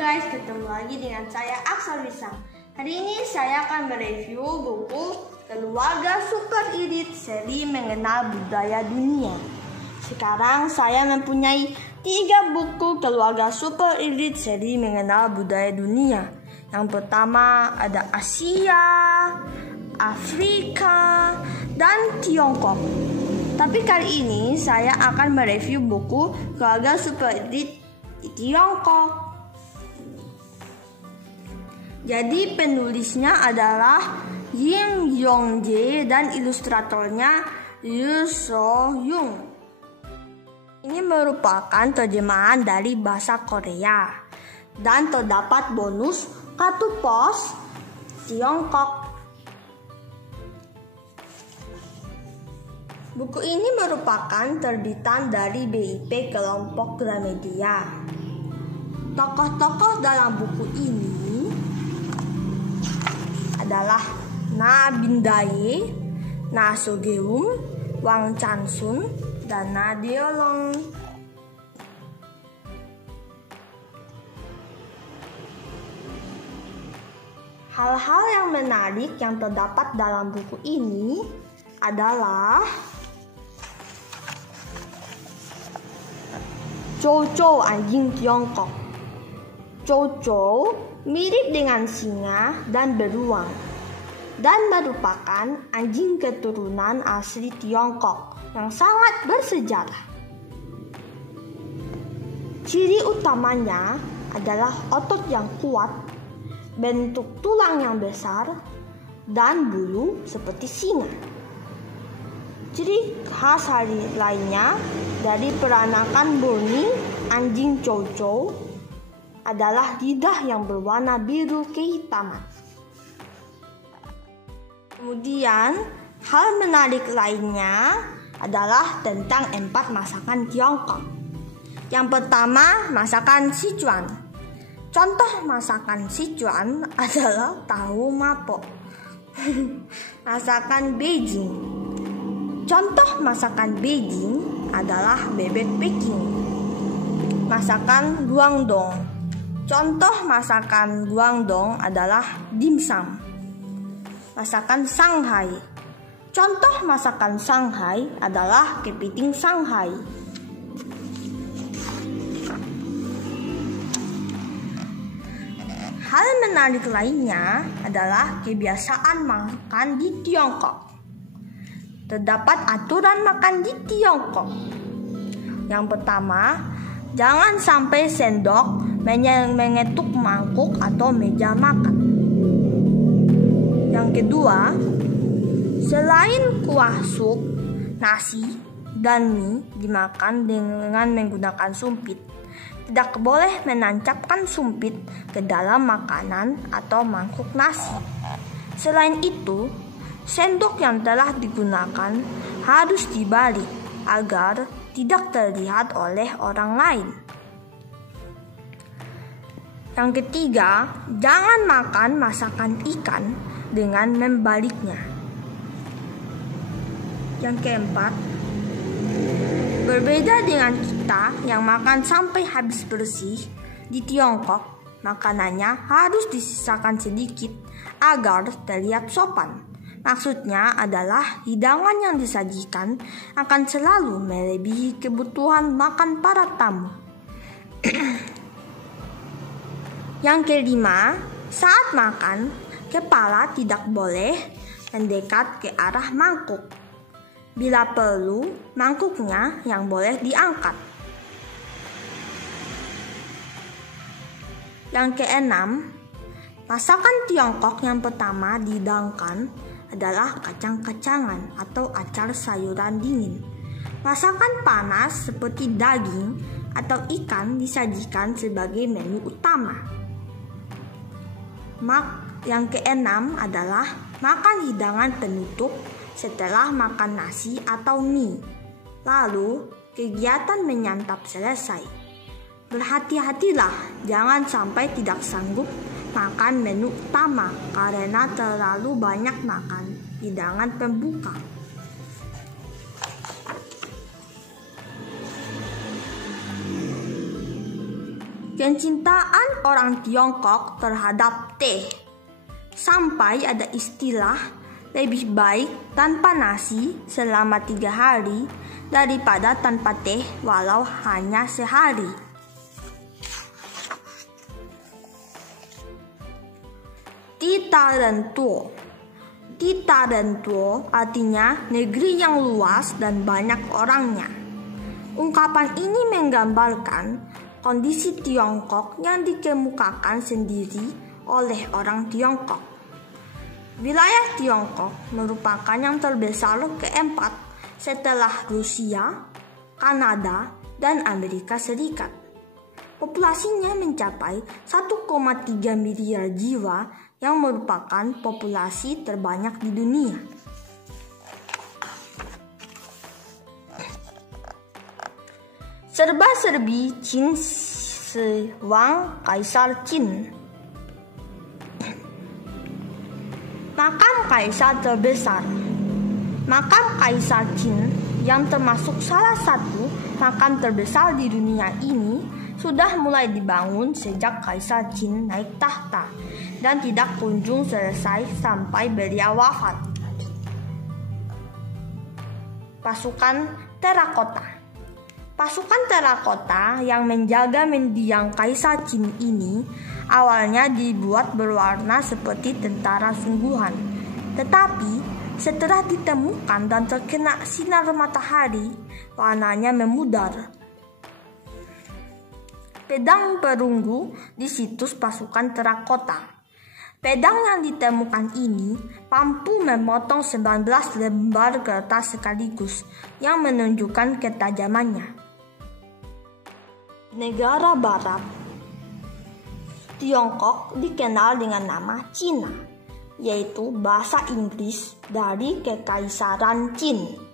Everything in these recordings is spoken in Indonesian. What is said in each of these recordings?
guys, ketemu lagi dengan saya Aksal Wisang. Hari ini saya akan mereview buku Keluarga Super Irit seri Mengenal Budaya Dunia. Sekarang saya mempunyai 3 buku Keluarga Super Irit seri Mengenal Budaya Dunia. Yang pertama ada Asia, Afrika, dan Tiongkok. Tapi kali ini saya akan mereview buku Keluarga Super Irit di Tiongkok. Jadi penulisnya adalah Ying Yongjae dan ilustratornya Yu So-young. Ini merupakan terjemahan dari bahasa Korea dan terdapat bonus kartu pos Tiongkok. Buku ini merupakan terbitan dari BIP Kelompok Gramedia. Tokoh-tokoh dalam buku ini adalah Na Bindae, Na Sogeum, Wang Chansun, dan Na Deolong. Hal-hal yang menarik yang terdapat dalam buku ini adalah Chow Chow, anjing Tiongkok. Chow Chow mirip dengan singa dan beruang dan merupakan anjing keturunan asli Tiongkok yang sangat bersejarah. Ciri utamanya adalah otot yang kuat, bentuk tulang yang besar, dan bulu seperti singa. Ciri khas lainnya dari peranakan murni anjing Chow Chow adalah lidah yang berwarna biru kehitaman. Kemudian, hal menarik lainnya adalah tentang 4 masakan Tiongkok. Yang pertama, masakan Sichuan. Contoh masakan Sichuan adalah tahu mapo. Masakan Beijing. Contoh masakan Beijing adalah bebek Peking. Masakan Guangdong. Contoh masakan Guangdong adalah dimsum. Masakan Shanghai. Contoh masakan Shanghai adalah kepiting Shanghai. Hal menarik lainnya adalah kebiasaan makan di Tiongkok. Terdapat aturan makan di Tiongkok. Yang pertama, jangan sampai sendok mengetuk mangkuk atau meja makan. Yang kedua, selain kuah sup, nasi, dan mie dimakan dengan menggunakan sumpit, tidak boleh menancapkan sumpit ke dalam makanan atau mangkuk nasi. Selain itu, sendok yang telah digunakan harus dibalik agar tidak terlihat oleh orang lain. Yang ketiga, jangan makan masakan ikan dengan membaliknya. Yang keempat, berbeda dengan kita yang makan sampai habis bersih, di Tiongkok makanannya harus disisakan sedikit agar terlihat sopan. Maksudnya adalah hidangan yang disajikan akan selalu melebihi kebutuhan makan para tamu. Yang kelima, saat makan, kepala tidak boleh mendekat ke arah mangkuk. Bila perlu, mangkuknya yang boleh diangkat. Yang keenam, masakan Tiongkok yang pertama dihidangkan adalah kacang-kacangan atau acar sayuran dingin. Masakan panas seperti daging atau ikan disajikan sebagai menu utama. Yang keenam adalah makan hidangan penutup setelah makan nasi atau mie. Lalu, kegiatan menyantap selesai. Berhati-hatilah, jangan sampai tidak sanggup makan menu utama karena terlalu banyak makan hidangan pembuka. kecintaan orang Tiongkok terhadap teh. Sampai ada istilah lebih baik tanpa nasi selama 3 hari daripada tanpa teh walau hanya sehari. Titarentuo artinya negeri yang luas dan banyak orangnya. Ungkapan ini menggambarkan kondisi Tiongkok yang dikemukakan sendiri oleh orang Tiongkok. Wilayah Tiongkok merupakan yang terbesar keempat setelah Rusia, Kanada, dan Amerika Serikat. Populasinya mencapai 1,3 miliar jiwa yang merupakan populasi terbanyak di dunia. Serba-serbi Qin Shi Huang Kaisar Qin. Makam Kaisar terbesar. Makam Kaisar Qin yang termasuk salah satu makam terbesar di dunia ini sudah mulai dibangun sejak Kaisar Qin naik tahta dan tidak kunjung selesai sampai beliau wafat. Pasukan terakota. Pasukan terakota yang menjaga mendiang Kaisar Qin ini awalnya dibuat berwarna seperti tentara sungguhan. Tetapi setelah ditemukan dan terkena sinar matahari, warnanya memudar. Pedang perunggu di situs pasukan terakota. Pedang yang ditemukan ini mampu memotong 19 lembar kertas sekaligus yang menunjukkan ketajamannya. Negara Barat. Tiongkok dikenal dengan nama Cina, yaitu bahasa Inggris dari Kekaisaran Qin.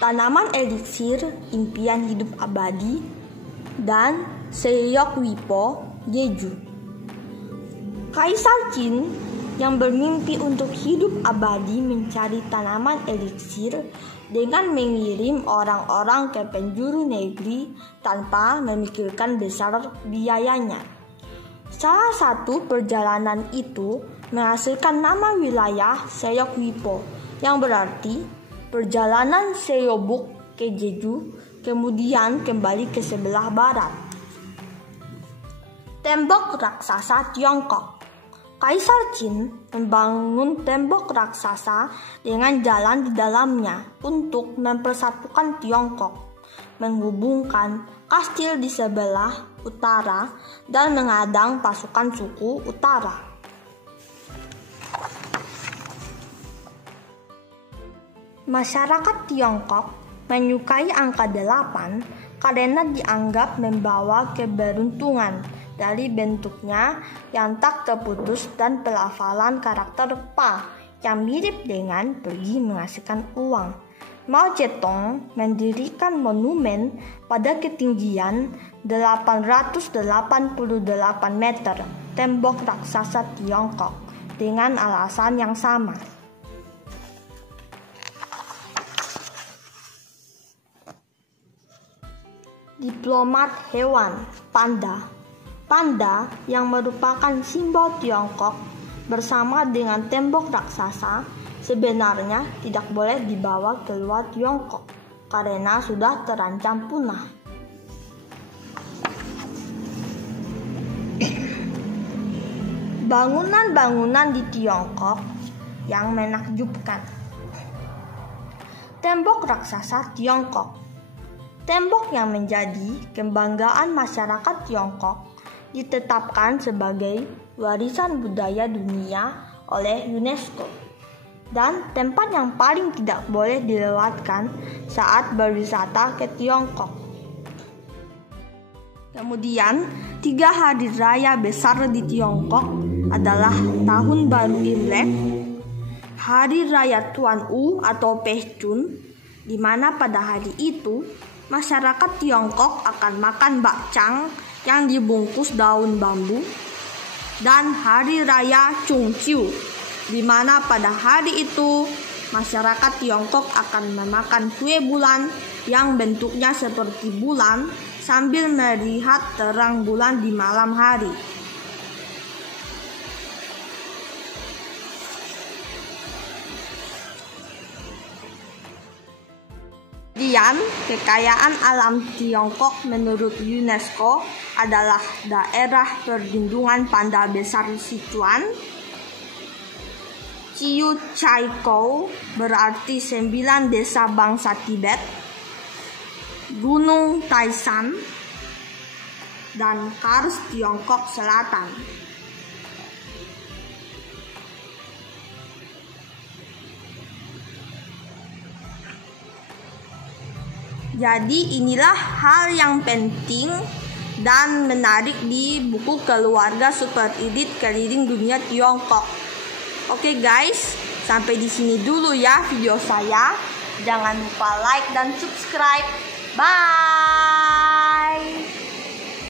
Tanaman eliksir impian hidup abadi dan Seokwipo Jeju. Kaisar Qin yang bermimpi untuk hidup abadi mencari tanaman eliksir dengan mengirim orang-orang ke penjuru negeri tanpa memikirkan besar biayanya. Salah satu perjalanan itu menghasilkan nama wilayah Seokwipo yang berarti perjalanan Seobuk ke Jeju, kemudian kembali ke sebelah barat. Tembok raksasa Tiongkok. Kaisar Qin membangun tembok raksasa dengan jalan di dalamnya untuk mempersatukan Tiongkok, menghubungkan kastil di sebelah utara dan menghadang pasukan suku utara. Masyarakat Tiongkok menyukai angka 8 karena dianggap membawa keberuntungan dari bentuknya yang tak terputus dan pelafalan karakter Pa yang mirip dengan pergi menghasilkan uang. Mao Zedong mendirikan monumen pada ketinggian 888 meter tembok raksasa Tiongkok dengan alasan yang sama. Diplomat hewan, panda. Panda yang merupakan simbol Tiongkok bersama dengan tembok raksasa sebenarnya tidak boleh dibawa keluar Tiongkok karena sudah terancam punah. Bangunan-bangunan di Tiongkok yang menakjubkan. Tembok raksasa Tiongkok. Tembok yang menjadi kebanggaan masyarakat Tiongkok ditetapkan sebagai warisan budaya dunia oleh UNESCO dan tempat yang paling tidak boleh dilewatkan saat berwisata ke Tiongkok. Kemudian, 3 hari raya besar di Tiongkok adalah Tahun Baru Imlek, Hari Raya Tuan U atau Pehchun, di mana pada hari itu masyarakat Tiongkok akan makan bakcang yang dibungkus daun bambu, dan Hari Raya Chungqiu, di mana pada hari itu masyarakat Tiongkok akan memakan kue bulan yang bentuknya seperti bulan sambil melihat terang bulan di malam hari. Kemudian, kekayaan alam Tiongkok menurut UNESCO adalah daerah perlindungan panda besar Sichuan. Chiu Chai Kou berarti 9 desa bangsa Tibet, Gunung Taishan, dan Kars Tiongkok Selatan. Jadi inilah hal yang penting dan menarik di buku Keluarga Super Edit Keliling Dunia Tiongkok. Oke guys, sampai di sini dulu ya video saya. Jangan lupa like dan subscribe. Bye.